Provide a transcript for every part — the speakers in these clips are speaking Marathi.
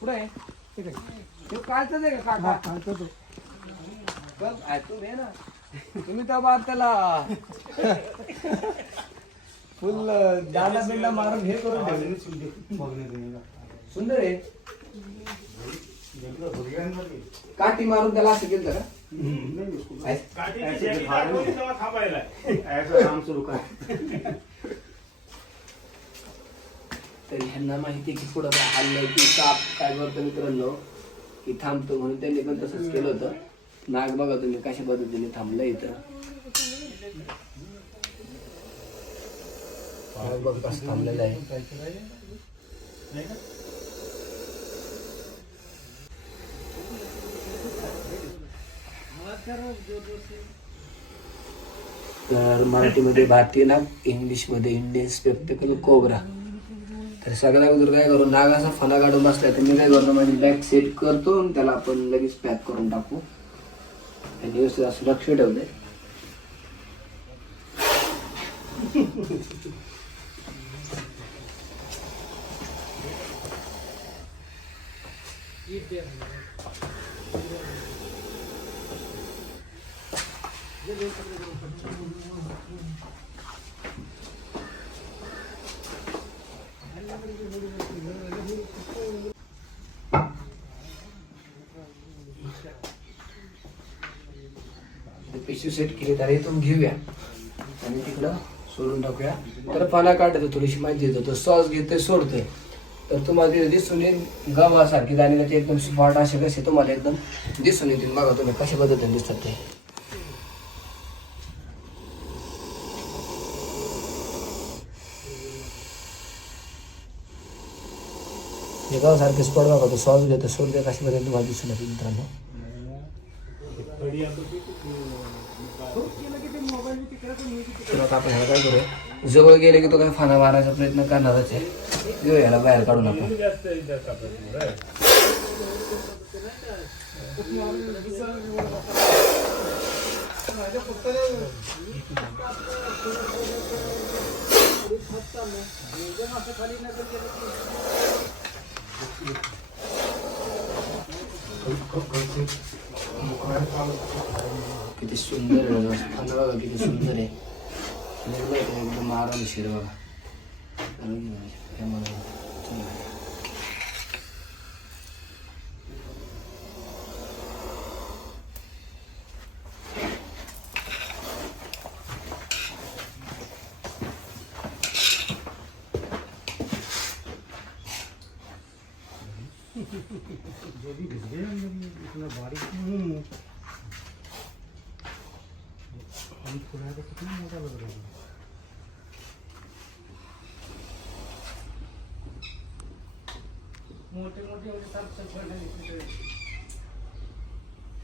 कुठं आहे? तो का काका? कालचा तो बघ ऐकून घे ना. तुम्ही त्या बाद त्याला फुल दांडा बिंडा मारून हे करून ठेवले सुंदर आहे. काठी मारून त्याला असं केलं का? तर ह्यांना माहिती की पुढं काय हल्लंय की साप काय करतो मित्रांनो? की थांबतो म्हणून त्यांनी पण तसंच केलं होतं. नाग बघा तुम्ही कशा पद्धतीने थांबलं इथं. नाग बघ कसं थांबलेलं आहे. तर मराठीमध्ये भारतीय नाग इंग्लिशमध्ये इंडियन स्पेक्टिकल कोबरा तर सगळ्या अगोदर काय करू नाग असा फणा काढून बसलाय तर मी काय करतो माझी बॅग सेट करतो आणि त्याला आपण लगेच पॅक करून टाकू. आणि व्यवस्थित असं लक्ष ठेवलंय. Yeah. पिशवी सेट केली तर इथून घेऊया. आणि तिकडं सोडून टाकूया. तर पाना काढतो थोडीशी माहिती देतो. तो सॉस घेतोय सोडतोय. तर तुम्हाला तिथे दिसून येईल गव्हासारखी दाणे ते एकदम स्पॉट असे कसे तुम्हाला एकदम दिसून येतील. बघा तुम्ही कशा पद्धतीने दिसतात ते. हे गव्हासारखे स्पॉट बघा तो सॉस घेतो सोडते कशा पद्धतीने दिसून येते मित्रांनो. आपण ह्याला काय करूया? जवळ गेले की तो काय फाना मारायचा प्रयत्न करणारच आहे. घेऊ ह्याला बाहेर काढून आपण. किती सुंदर आहे फाना बघा किती सुंदर आहे. निर्मळ आहे, एकदम आरामशीर बघा.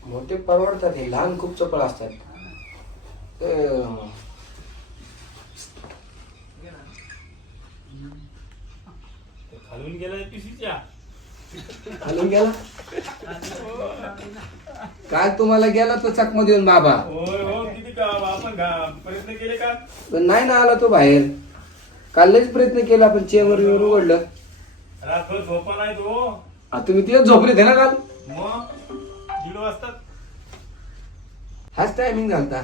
मोठे परवडतात हे लहान खूप चपळ असतात. ते, खालून गेला पिशीच्या. खालून गेला? काय तुम्हाला गेला तो चकमत येऊन बाबा? होय हो किती का आपण घा- प्रयत्न केले का? पण नाही ना आला तो बाहेर. काल लयच प्रयत्न केला आपण चेवर बिवर उघडलं. रात्रभर झोपा नाही तो. आ, तुम्ही तिथेच झोपले ना काल? मग दीड वाजता. हाच टायमिंग झालता.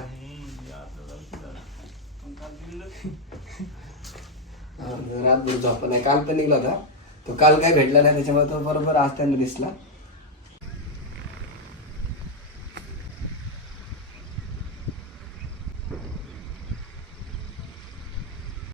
रातभर झोपा नाही. काल पण निघला होता. तो काल काय भेटला नाही त्याच्यामुळे तो बरोबर आज त्यांना दिसला.